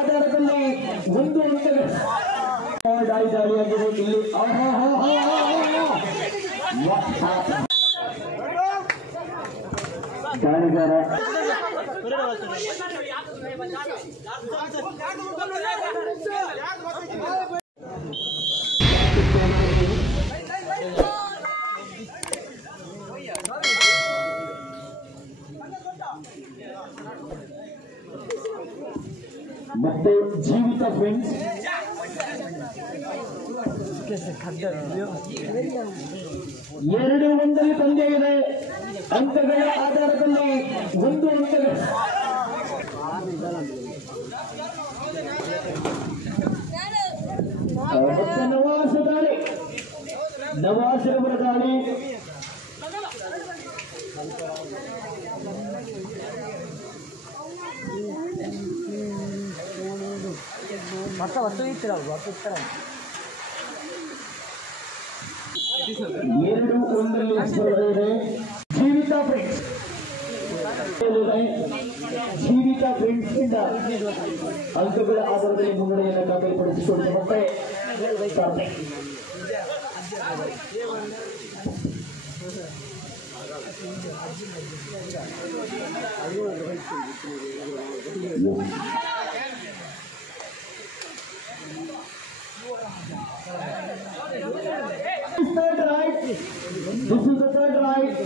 ಆಧಾರದಲ್ಲಿ ಒಂದು ದಾಳಿಯಾಗಿದೆ ಇಲ್ಲಿ ದಾಳಿಗಾರ ಮತ್ತೆ ಜೀವಿತ ಫ್ರೆಂಡ್ಸ್ 2-1 ಪಂದ್ಯ ಇದೆ. ಅಂಕಗಳ ಆಧಾರದಲ್ಲಿ ಒಂದು ಅಂಕಗಳು ನವಾಸರವರ ದಾಳಿ ಮತ್ತೆ ಒತ್ತು ಇತ್ತಿರಲ್ವಾ ಇತ್ತರ 2-1 ಸ್ಪರ್ಧೆ ಇದೆ. ಜೀವಿತ ಫ್ರೆಂಡ್ಸ್ ಜೀವಿತ ಫ್ರೆಂಡ್ಸ್ ಇಂದ ಅಂಕಗಳ ಆಧಾರದಲ್ಲಿ ಮುನ್ನಡೆಯನ್ನು ಖಾತರಿಪಡಿಸಿಕೊಂಡು ಮತ್ತೆ This is the third right.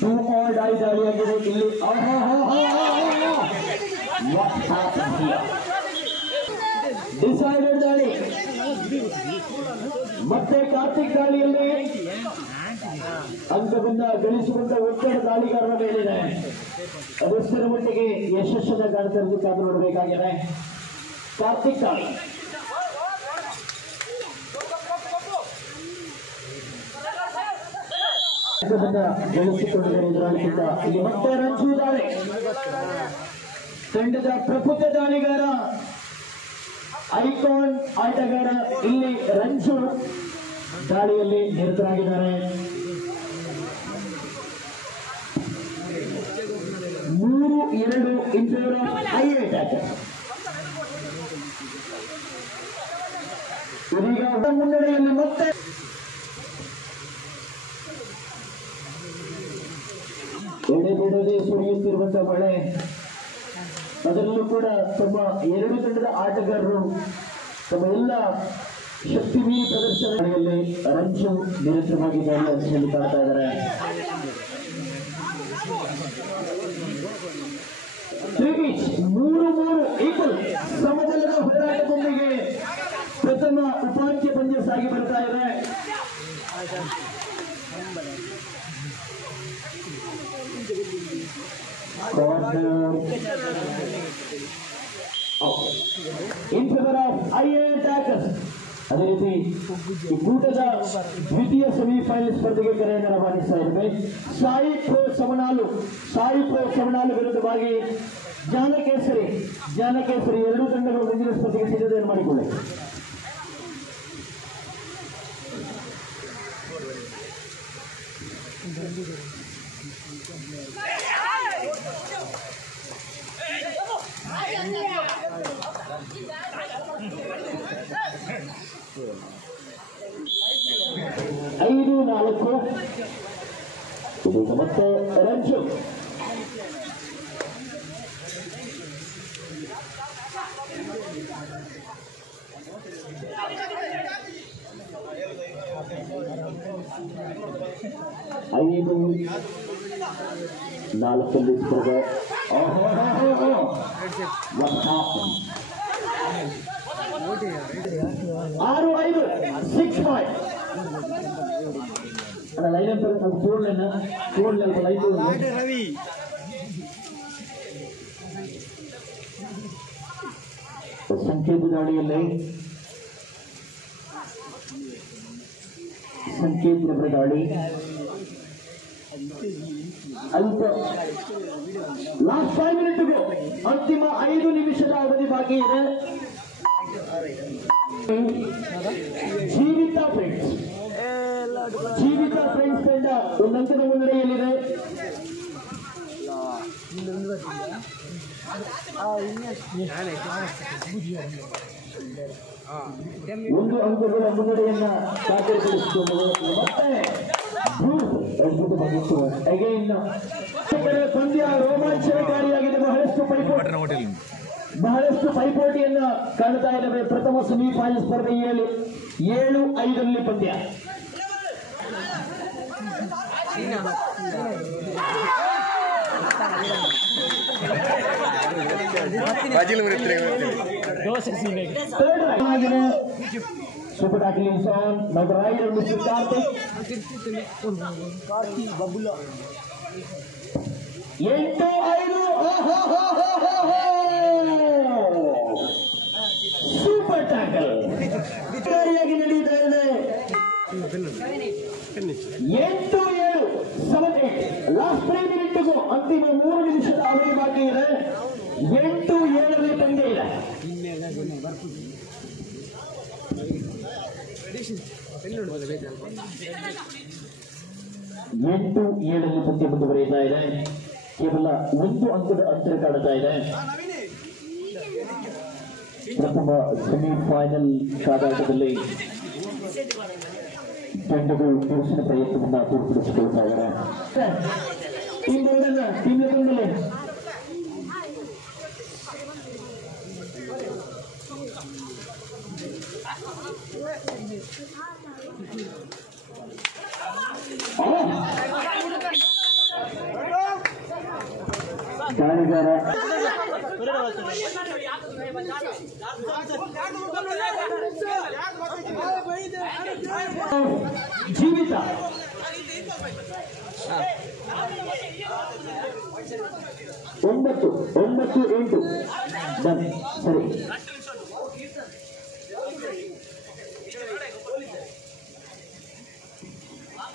Do or die ದಾಳಿಯಾಗಿದೆ ಇಲ್ಲಿ. What happened here? Decided ದಾಳಿ. ಮತ್ತೆ ಕಾರ್ತಿಕ್ ದಾಳಿಯಲ್ಲಿ ಅಂಕದಿಂದ ಗಳಿಸಿಕೊಂಡ ಒತ್ತಡ ದಾಳಿಗಾರರ ಮೇಲಿದೆ. ಅದೆಷ್ಟರ ಮಟ್ಟಿಗೆ ಯಶಸ್ಸನ್ನ ಕಾಣ್ತಿರೋದು ಕಾದು ನೋಡಬೇಕಾಗಿದೆ. ಕಾರ್ತಿಕ್ ದಾಳಿ ಗಳಿಸಿಕೊಂಡಿದ್ದಾರೆ. ಎದುರಾಳಿಸಿದ್ದ ಇಲ್ಲಿ ಮತ್ತೆ ರಂಜು ದಾಳಿ ತಂಡದ ಪ್ರಬುದ್ಧ ದಾಳಿಗಾರ ಐಕಾನ್ ಆಟಗಾರ ಇಲ್ಲಿ ರಂಜು ದಾಳಿಯಲ್ಲಿ ನಿರತರಾಗಿದ್ದಾರೆ. 3-2 in favour of I attacker. ಇದೀಗ ಮುನ್ನಡೆಯಲ್ಲಿ ಮತ್ತೆ ಎಡೆಬಿಡದೆ ಸುರಿಯುತ್ತಿರುವಂತಹ ಮಳೆ, ಅದರಲ್ಲೂ ಕೂಡ ತಮ್ಮ 2 ತಂಡದ ಆಟಗಾರರು ತಮ್ಮ ಎಲ್ಲ ಶಕ್ತಿ ಮೀರಿ ಪ್ರದರ್ಶನಗಳಲ್ಲಿ ರಂಜು ನಿರತರಾಗಿದ್ದಾರೆ ಅಂತ ಹೇಳಿ ಕಾಣ್ತಾ ಇದ್ದಾರೆ. 3-3 ಈಕ್ವಲ್ ಸಮಬಲದ ಹೋರಾಟದೊಂದಿಗೆ ಪ್ರಥಮ ಉಪಾಂತ್ಯ ಪಂದ್ಯ ಸಾಗಿ ಬರ್ತಾ ಇದೆ. In favour of IA attackers. ಅದೇ ರೀತಿ ಈ ಕೂಟದ ದ್ವಿತೀಯ ಸೆಮಿಫೈನಲ್ ಸ್ಪರ್ಧೆಗೆ ಕರೆಯನ್ನು ರವಾನಿಸ್ತಾ ಇದ್ದೇವೆ. ಸಾಯಿ ಪ್ರೋ ಸಮನಾಲು ವಿರುದ್ಧವಾಗಿ ಜ್ಞಾನಕೇಸರಿ 2 ತಂಡಗಳು ಮುಂದಿನ ಸ್ಪರ್ಧೆಗೆ ಸಿದ್ಧತೆಯನ್ನು ಮಾಡಿಕೊಳ್ಳಿ. ಐದು 4 ಇದೀಗ ಮತ್ತೆ ರಂಜು ಐದು 4 ಸ್ಪರ್ಧೆ. 6-5 6 ಪಾಯಿಂಟ್. ಲೈನ್ ಅಂತ ರವಿ ಸಂಕೇತ ದಾಳಿಯಲ್ಲಿ ಸಂಕೇತ ದಾಳಿ ಅಲ್ಪ ಲಾಸ್ಟ್ 5 ಮಿನಿಟ್ಗೂ ಅಂತಿಮ 5 ನಿಮಿಷದ ಅವಧಿ ಬಾಕಿ ಇದೆ. ಜೀವಿತ ಫ್ರೆಂಡ್ಸ್ ತಂಡ 1 ಅಂಕದ ಮುನ್ನಡೆಯಲ್ಲಿದೆ. ಒಂದು ಅಂಕಗಳ ಮುನ್ನಡೆಯನ್ನ ಖಾತರಿಪಡಿಸಿಕೊಂಡು ಮತ್ತೆ ಅಗೈನ್ ಪಂದ್ಯ ರೋಮಾಂಚನಕಾರಿಯಾಗಿದೆ. ಬಹಳಷ್ಟು ಪೈಪೋಟಿಯನ್ನ ಕಾಣ್ತಾ ಇದ್ದಾವೆ. ಪ್ರಥಮ ಸೆಮಿಫೈನಲ್ ಸ್ಪರ್ಧೆ 7-5 ಪಂದ್ಯ. Super tackling is on. Now the rider Mr. Karthik. 8-5. Super tackle. ಸರಿಯಾಗಿ ನಡೀತಾ ಇದೆ. 8-7 ಲಾಸ್ಟ್ 3 ಮಿನಿಟ್ಗೂ ಅಂತಿಮ 3 ನಿಮಿಷದ ಅವಧಿ ಬಾಕಿ ಇದೆ. 8-7 ಪಂದ್ಯ ಇದೆ. 8-7 ಪಂದ್ಯ ಮುಂದುವರಿಯುತ್ತಾ ಇದೆ. ಕೇವಲ 1 ಅಂಕದ ಅಂತರ ಕಾಣುತ್ತಾ ಇದೆ. ಪ್ರಥಮ ಸೆಮಿಫೈನಲ್ ಕಾದಾಟದಲ್ಲಿ ತಂಡಗಳು ತೋರಿಸಿದ ಪ್ರಯತ್ನವನ್ನ ತೋರ್ಪಡಿಸಿಕೊಳ್ತಾ ಇದ್ದಾರೆ. ಕಾರಿಗಾರ ಜೀವಿತ 9-8 ಡನ್. ಸರಿ,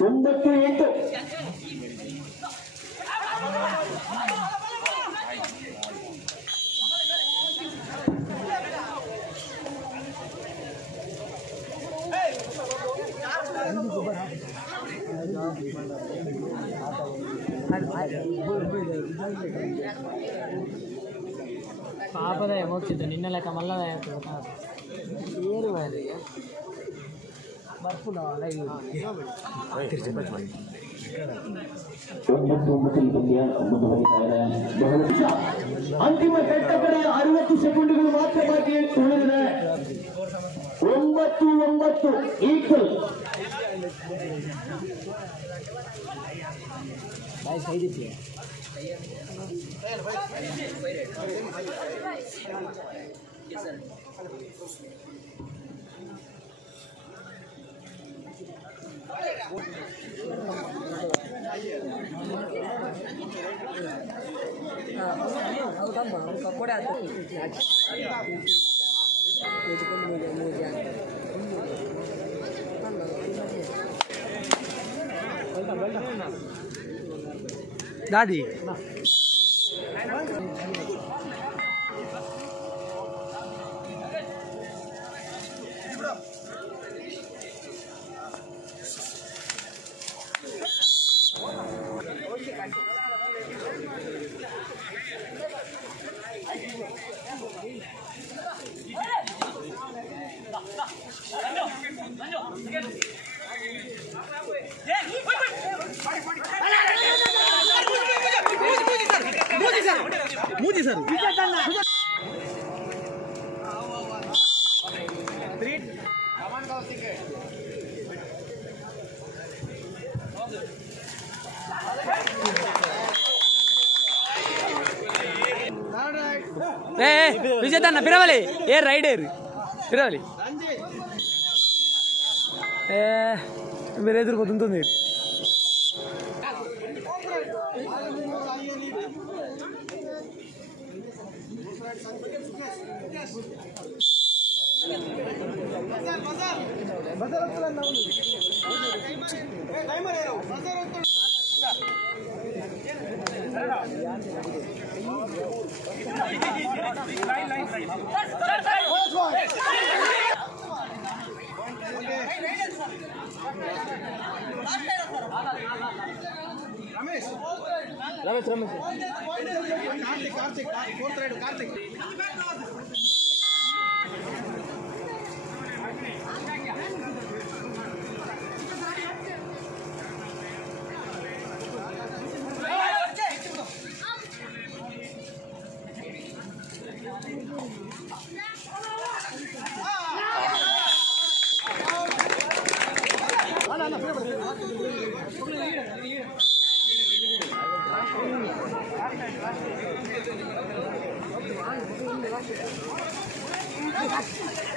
9-8. ಪಾಪದ ಹೋಗ್ತಿದ್ದು ನಿನ್ನ ಲೆಕ್ಕ ಮಲ್ಲದ ಏನು ಮಾಡಿ ಬರ್ಪುಡ ಅಂತಿಮ ಘಟ್ಟ ಕಡೆಯ 60 ಸೆಕೆಂಡ್ಗಳು ಮಾತ್ರ ಬಾಕಿ ಉಳಿದಿದೆ. 9-9 ಈಕ್ವಲ್. दादी मोदी सर विजय तन्न फिरवली ए राइडर फिरवली मेरे एदुरु पोतुंटुंदी Ramesh Karthik fourth raid Karthik Gracias.